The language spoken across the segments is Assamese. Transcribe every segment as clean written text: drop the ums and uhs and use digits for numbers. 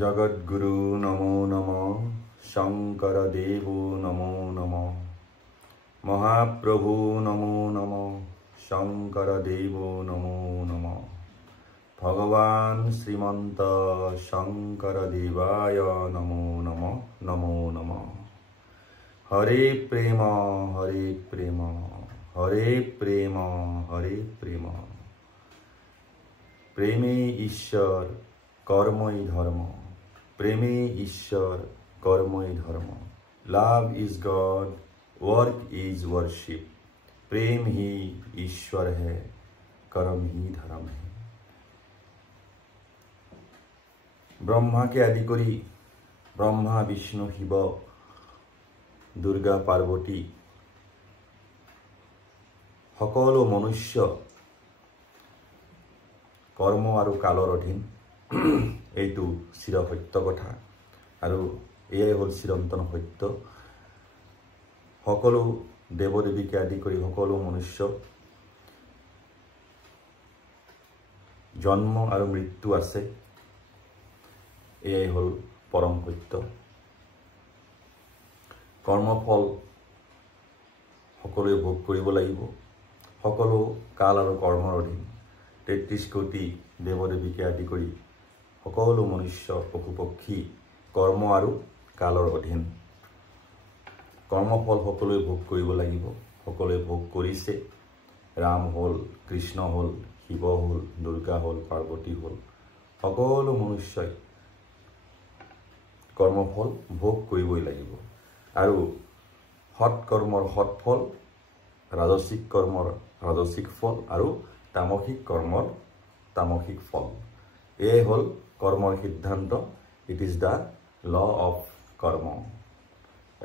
जगद्गुरु नमो नमः शंकर देवो नमो नमः महाप्रभु नमो नमः शंकर देवो नमो नमः भगवान श्रीमंत शंकर देवाय नमो नमः नमो नमः हरे प्रेम हरे प्रेम हरे प्रेम हरे प्रेम प्रेमे ईश्वर कर्मई धर्म प्रेमे ईश्वर कर्मई धर्म love is God work is worship प्रेम ही ईश्वर है कर्म ही धर्म है। ब्रह्मा के आदि करी ब्रह्मा विष्णु शिव दुर्गा पार्वती सकलो मनुष्य कर्म और कालर अधीन এইটো চিৰ সত্য কথা আৰু এয়াই হল চিৰন্তন সত্য। সকলো দেৱ দেৱীকে আদি কৰি সকলো মনুষ্য জন্ম আৰু মৃত্যু আছে, এয়াই হল পৰম সত্য। কৰ্মফল সকলোৱে ভোগ কৰিব লাগিব, সকলো কাল আৰু কৰ্মৰ অধীন। 33 কোটি দেৱ দেৱীকে আদি কৰি সকলো মনুষ্য পশু পক্ষী কৰ্ম আৰু কালৰ অধীন। কৰ্মফল সকলোৱে ভোগ কৰিব লাগিব, সকলোৱে ভোগ কৰিছে। ৰাম হল, কৃষ্ণ হল, শিৱ হল, দুৰ্গা হল, পাৰ্বতী হল, সকলো মনুষ্যই কৰ্মফল ভোগ কৰিবই লাগিব। আৰু সৎ কৰ্মৰ সৎ ফল, ৰাজসিক কৰ্মৰ ৰাজসিক ফল আৰু তামসিক কৰ্মৰ তামসিক ফল। এয়াই হল কৰ্মৰ সিদ্ধান্ত। It is the law of karma.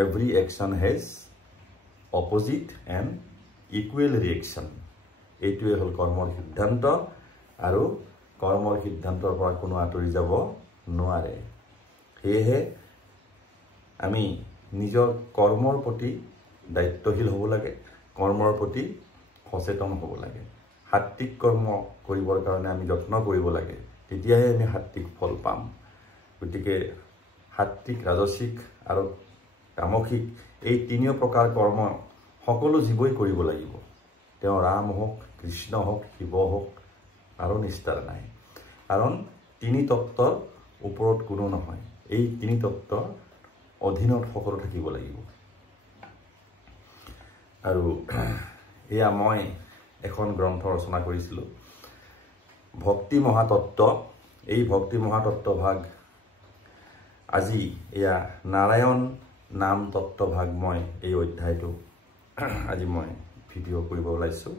Every action has opposite and equal reaction. এইটোৱে হল কৰ্মৰ সিদ্ধান্ত আৰু কৰ্মৰ সিদ্ধান্তৰ পৰা কোনো আঁতৰি যাব নোৱাৰে। সেয়েহে আমি নিজৰ কৰ্মৰ প্ৰতি দায়িত্বশীল হ'ব লাগে, কৰ্মৰ প্ৰতি সচেতন হ'ব লাগে। সাত্বিক কৰ্ম কৰিবৰ কাৰণে আমি যত্ন কৰিব লাগে, তেতিয়াহে আমি সাত্বিক ফল পাম। গতিকে সাত্বিক, ৰাজসিক আৰু তামসিক এই তিনিও প্ৰকাৰ কৰ্ম সকলো জীৱই কৰিব লাগিব। তেওঁ ৰাম হওক, কৃষ্ণ হওক, শিৱ হওক, আৰু নিস্তাৰ নাই। কাৰণ তিনি তত্ত্বৰ ওপৰত কোনো নহয়, এই তিনি তত্ত্বৰ অধীনত সকলো থাকিব লাগিব। আৰু এয়া মই এখন গ্ৰন্থ ৰচনা কৰিছিলোঁ, ভক্তি মহাতত্ত্ব। এই ভক্তি মহাতত্ত্ব ভাগ আজি এয়া নাৰায়ণ নাম তত্ত্ব ভাগ মই এই অধ্যায়টো আজি মই ভিডিঅ' কৰিব ওলাইছোঁ।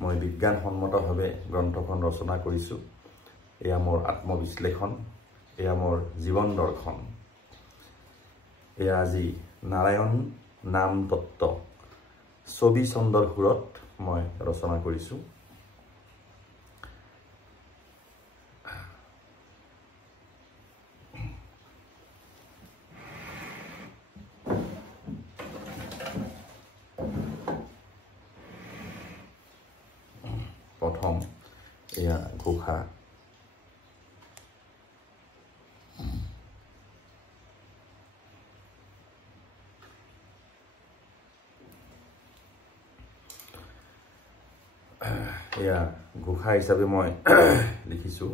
মই বিজ্ঞানসন্মতভাৱে গ্ৰন্থখন ৰচনা কৰিছোঁ। এয়া মোৰ আত্মবিশ্লেষণ, এয়া মোৰ জীৱন দৰ্শন। এয়া আজি নাৰায়ণ নাম তত্ত্ব ছবি চন্দৰ সুৰত মই ৰচনা কৰিছোঁ। প্ৰথম এয়া ঘোষা। এয়া ঘোষা হিচাপে মই লিখিছোঁ।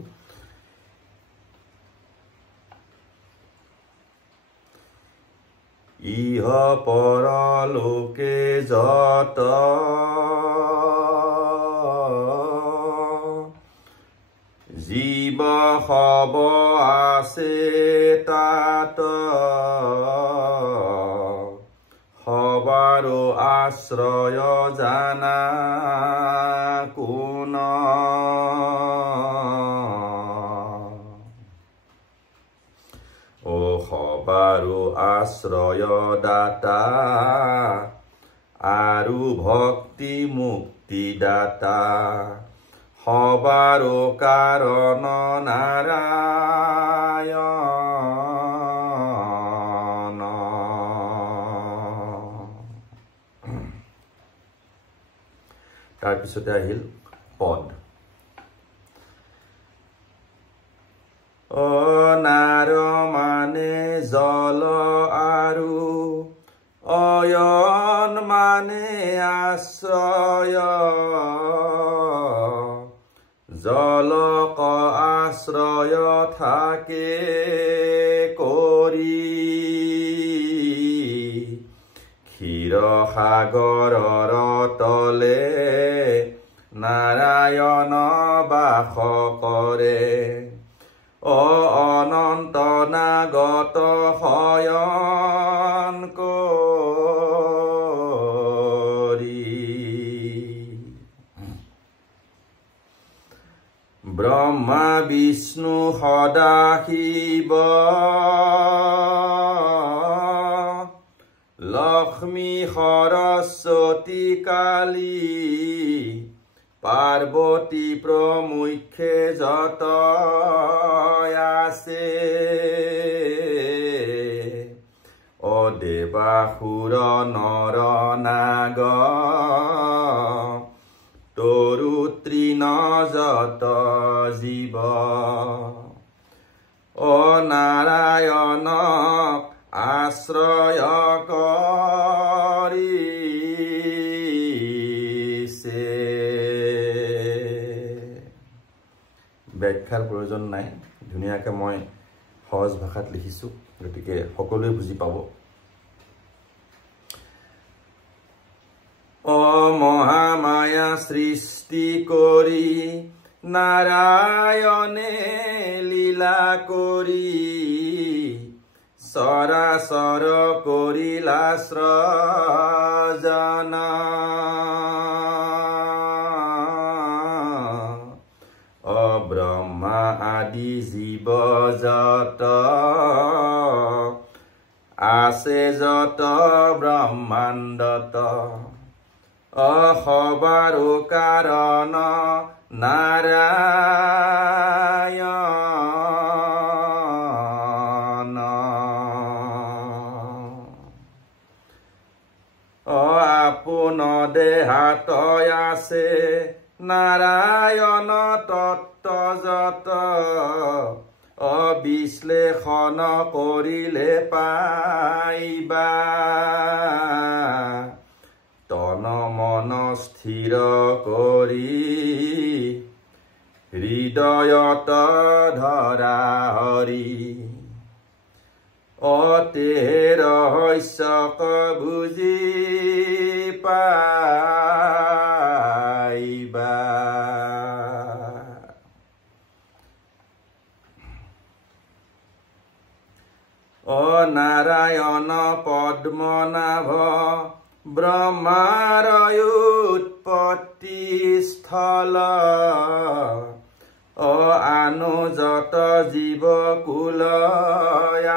ইহ পৰলোকে যত জীৱ সব আছে তাত সবাৰো আশ্ৰয় জানা কোন ও সবাৰো আশ্ৰয় দাতা আৰু ভক্তি মুক্তি দাতা সবাৰো কাৰণ নাৰায়ণ। তাৰপিছতে আহিল পদ। নাৰ মানে জল আৰু অয়ন মানে আশ্ৰয় জলক আশ্ৰয় থাকে কৰি ক্ষীৰ সাগৰৰ তলে নাৰায়ণ বাস কৰে অনন্ত নাগত শয়ন কৰি ব্ৰহ্মা বিষ্ণু সদা শিৱ লক্ষ্মী সৰস্বতী কালী পাৰ্বতী প্ৰমুখ্যে যত আছে অদেবাসুৰ নৰ নাগ তৰু তৃণ যত জীৱ নাৰায়ণক আশ্ৰয় কৰিছে ব্যাখ্যাৰ প্ৰয়োজন নাই ধুনীয়াকৈ মই সহজ ভাষাত লিখিছোঁ গতিকে সকলোৱে বুজি পাব মহামায়া সৃষ্টি কৰি নাৰায়ণে লীলা কৰি চৰাচৰ কৰিলা সৃজন ব্ৰহ্মা আদি জীৱ যত আছে যত ব্ৰহ্মাণ্ডত সবাৰো কাৰণ নাৰায়ণ আপোন দেহাত আছে নাৰায়ণ তত্ত্ব যত বিশ্লেষণ কৰিলে পাইবা তন মন স্থিৰ কৰি হৃদয়ত ধৰা হৰি অতে ৰহস্যক বুজি পাইবা নাৰায়ণ পদ্মনাভ ব্ৰহ্মাৰ উৎপত্তি স্থল আনো যত জীৱ কুল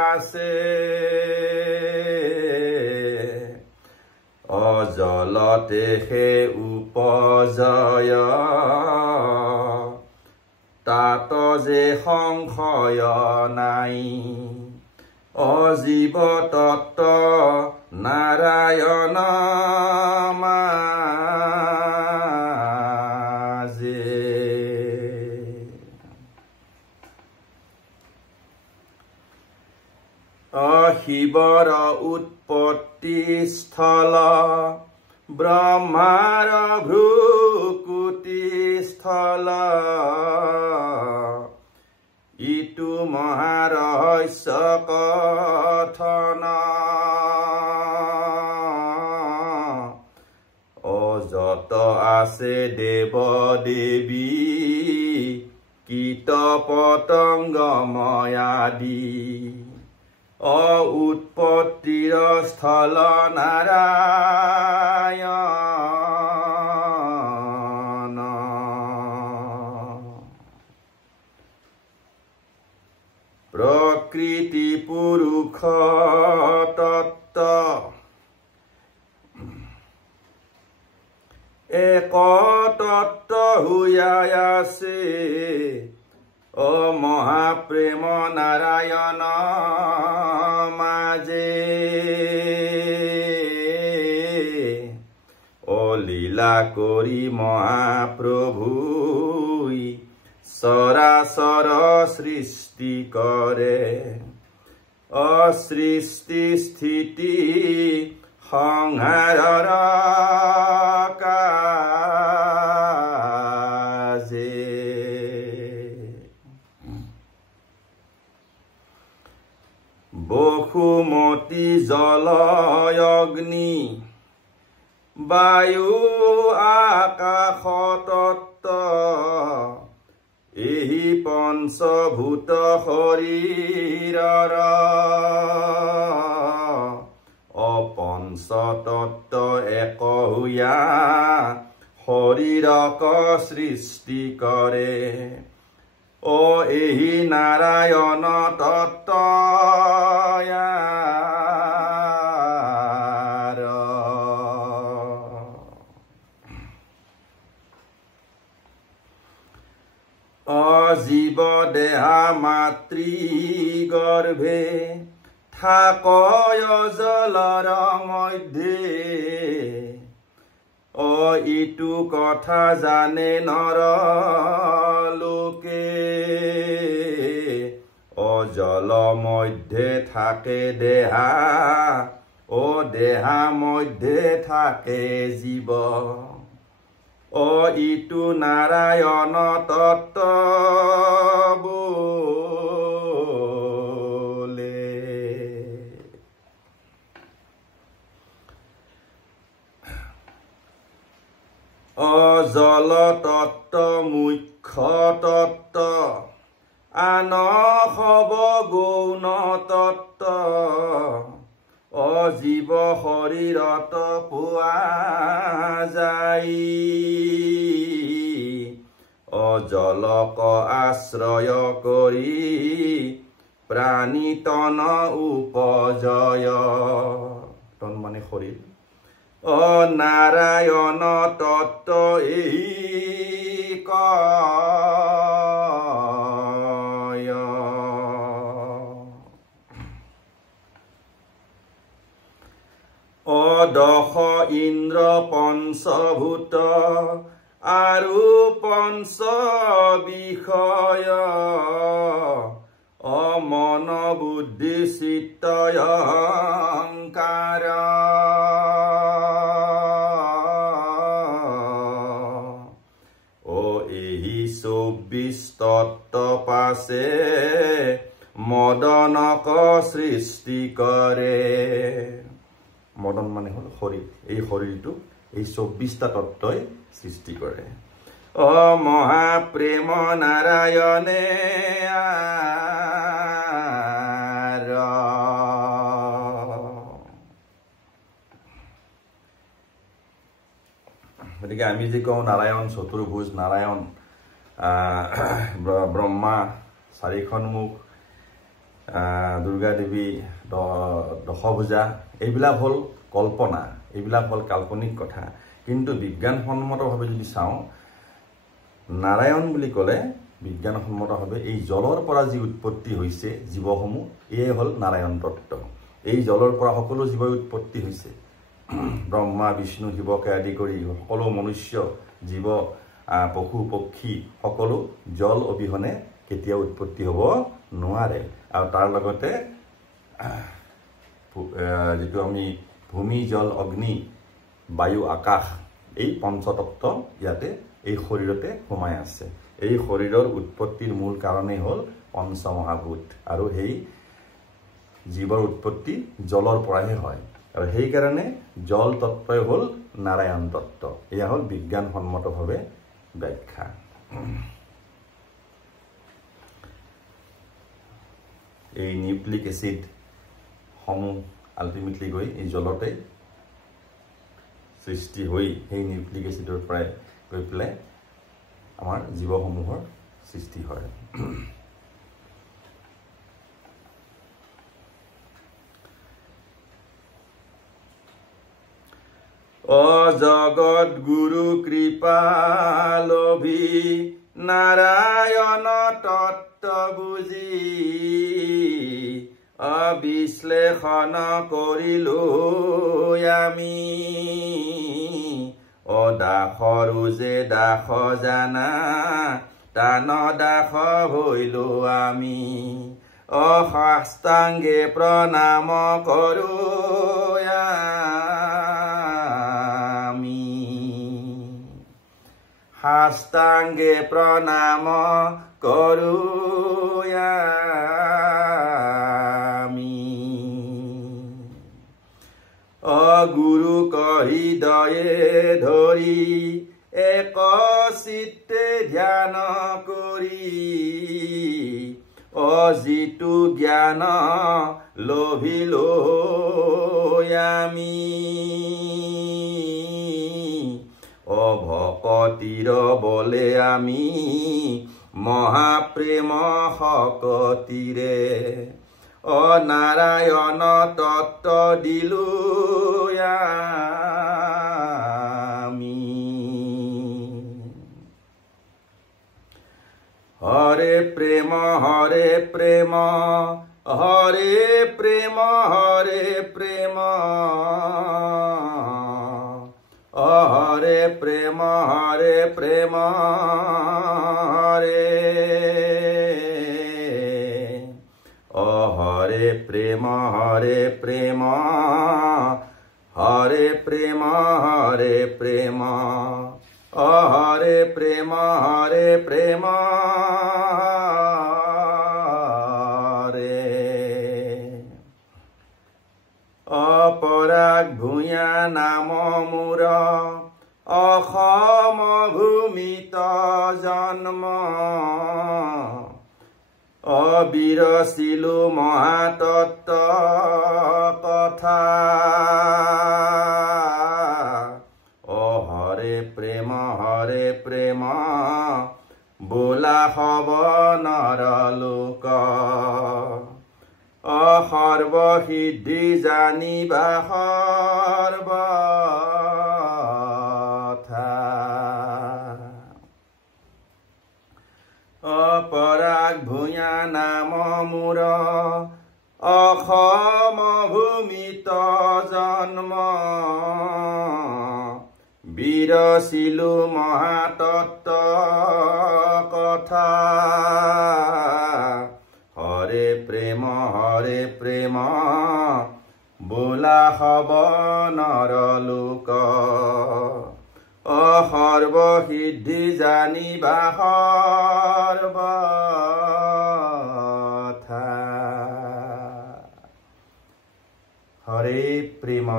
আছে অজলতে সে উপজয় তাত যে সংশয় নাই অজীৱ তত্ত্ব নাৰায়ণ মাজে শিৱৰ উৎপত্তি স্থল ব্ৰহ্মাৰ ভ্ৰুকুটি স্থল ইটো মহাৰহস্য কথন যত আছে দেৱ দেৱী কীট পতংগ ময়াদি উৎপত্তিৰ স্থল নাৰায়ণ প্ৰকৃতি পুৰুষ তত্ত্ব এক তত্ত্ব হুয়াই আছে মহাপ্ৰেম নাৰায়ণ মাজে লীলা কৰি মহাপ্ৰভুই চৰাচৰ সৃষ্টি কৰে অসৃষ্টি স্থিতি সংহাৰৰ কাজে বসুমতী জল অগ্নি বায়ু আকাশ তত্ত্ব এই পঞ্চভূত শৰীৰৰ অপঞ্চতত্ত্ব এক হৈয়া শৰীৰক সৃষ্টি কৰে অ এই নাৰায়ণ তত্ত্ব অজীৱ দেহা মাতৃ গৰ্ভে থাকয় জলৰ মধ্যে অ ইটো কথা জানে নৰ লোকে অ জল মধ্যে থাকে দেহা অ দেহা মধ্যে থাকে জীৱ অ ইটো নাৰায়ণ তত্ত্ব বোলে অ জল তত্ত্ব মুখ্য তত্ত্ব আন হব গৌণ তত্ত্ব অজীৱ শৰীৰত পোৱা যায় অজলক আশ্ৰয় কৰি প্ৰাণী তন উপজয় তন মানে শৰীৰ অ নাৰায়ণ তত্ত্ব এই দশ ইন্দ্ৰ পঞ্চভূত আৰু পঞ্চ বিষয় অমন বুদ্ধি চিত্ত অহংকাৰ অ এই 24 তত্ত্ব পাছে মদনক সৃষ্টি কৰে মদন মানে হল শৰীৰ এই শৰীৰটো এই 24টা তত্ত্বই সৃষ্টি কৰে অ মহাপ্ৰেম নাৰায়ণে গতিকে আমি যে কওঁ নাৰায়ণ চতুৰ্ভুজ নাৰায়ণ ব্ৰহ্মা চাৰিখন মুখ দুৰ্গা দেৱী দশভুজা এইবিলাক হল কল্পনা এইবিলাক হল কাল্পনিক কথা কিন্তু বিজ্ঞানসন্মতভাৱে যদি চাওঁ নাৰায়ণ বুলি ক'লে বিজ্ঞানসন্মতভাৱে এই জলৰ পৰা যি উৎপত্তি হৈছে জীৱসমূহ এয়ে হল নাৰায়ণ তত্ত্ব এই জলৰ পৰা সকলো জীৱৰ উৎপত্তি হৈছে ব্ৰহ্মা বিষ্ণু শিৱকে আদি কৰি সকলো মনুষ্য জীৱ পশু পক্ষী সকলো জল অবিহনে কেতিয়াও উৎপত্তি হ'ব নোৱাৰে আৰু তাৰ লগতে যেটো আমি ভূমি জল অগ্নি বায়ু আকাশ এই পঞ্চতত্ত্ব ইয়াতে এই শৰীৰতে সোমাই আছে এই শৰীৰৰ উৎপত্তিৰ মূল কাৰণেই হল পঞ্চমহাভূত আৰু সেই জীৱৰ উৎপত্তি জলৰ পৰাহে হয় আৰু সেই কাৰণে জল তত্ত্বই হল নাৰায়ণ তত্ত্ব এয়া হল বিজ্ঞানসন্মতভাৱে ব্যাখ্যা এই নিউক্লিক এসিড সমূহ আলটিমেটলি গৈ এই জলতে সৃষ্টি হৈ সেই নিউক্লিক এসিডৰ পৰাই গৈ পেলাই আমাৰ জীৱসমূহৰ সৃষ্টি হয় অ জগত গুৰু কৃপা লোভী নাৰায়ণ তত্ত্ব বুজি অবিশ্লেষণ কৰিলো আমি অ দাসৰু যে দাস জানা তান দাস ভৈলো আমি সাষ্টাংগে প্ৰণাম কৰো আমি সাষ্টাংগে প্ৰণাম কৰো আমি গুৰুক হৃদয়ে ধৰি এক চিত্তে ধ্যান কৰি যিটো জ্ঞান লভিলো আমি ভকতিৰ বলে আমি মহাপ্ৰেম শকতিৰে নাৰায়ণ তত্ত্ব দিলো আমি হৰে প্ৰেম হৰে প্ৰেম হৰে প্ৰেম হৰে প্ৰেম হৰে প্ৰেম হৰে প্ৰেম হৰে হৰে প্ৰেম হৰে প্ৰেম হৰে প্ৰেম হৰে প্ৰেম হৰে প্ৰেম হৰে প্ৰেম অপৰাগ ভূঞা নাম মোৰ অসম ভূমিত জন্ম বিৰচিলো মহাতত্ত্ব কথা হৰে প্ৰেম বোলা হব নৰলোক সৰ্বসিদ্ধি জানিবা সৰ্বথা অপৰাগ ভূঞা নাম মোৰ অসম ভূমিত জন্ম বিৰচিলো মহাতত্ত্ব কথা হৰে প্ৰেম বোলা হব নৰলোক সৰ্বসিদ্ধি জানিবা সৰ্বথা হৰে প্ৰেম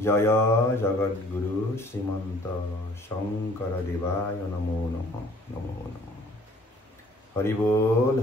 জয় জগদ্গুৰু শ্ৰীমন্ত শংকৰ দেৱায় নমো নমঃ হৰি বল